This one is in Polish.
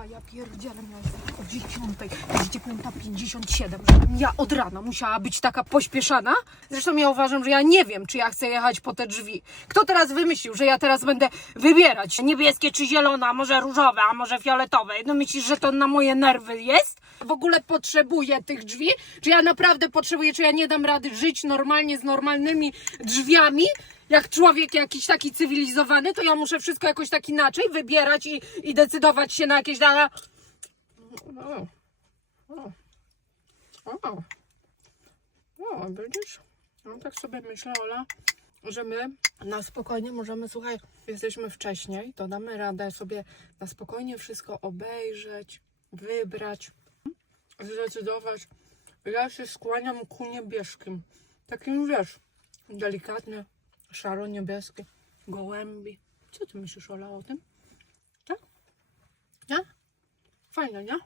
Ola, ja pierdzielę, o 10, jest 9.57, żebym ja od rana musiała być taka pośpieszana. Zresztą ja uważam, że ja nie wiem, czy ja chcę jechać po te drzwi. Kto teraz wymyślił, że ja teraz będę wybierać niebieskie czy zielone, a może różowe, a może fioletowe? No myślisz, że to na moje nerwy jest? W ogóle potrzebuję tych drzwi? Czy ja naprawdę potrzebuję, czy ja nie dam rady żyć normalnie z normalnymi drzwiami? Jak człowiek jakiś taki cywilizowany, to ja muszę wszystko jakoś tak inaczej wybierać i, i decydować się na jakieś dane. O, o, o, o, widzisz? No tak sobie myślę, Ola, że my na spokojnie możemy, słuchaj, jesteśmy wcześniej, to damy radę sobie na spokojnie wszystko obejrzeć, wybrać, zdecydować. Ja się skłaniam ku niebieskim. Takim, wiesz, delikatnie, szaro-niebieskie, gołębi. Co ty myślisz, Ola, o tym? Tak? Nie? Fajne, nie?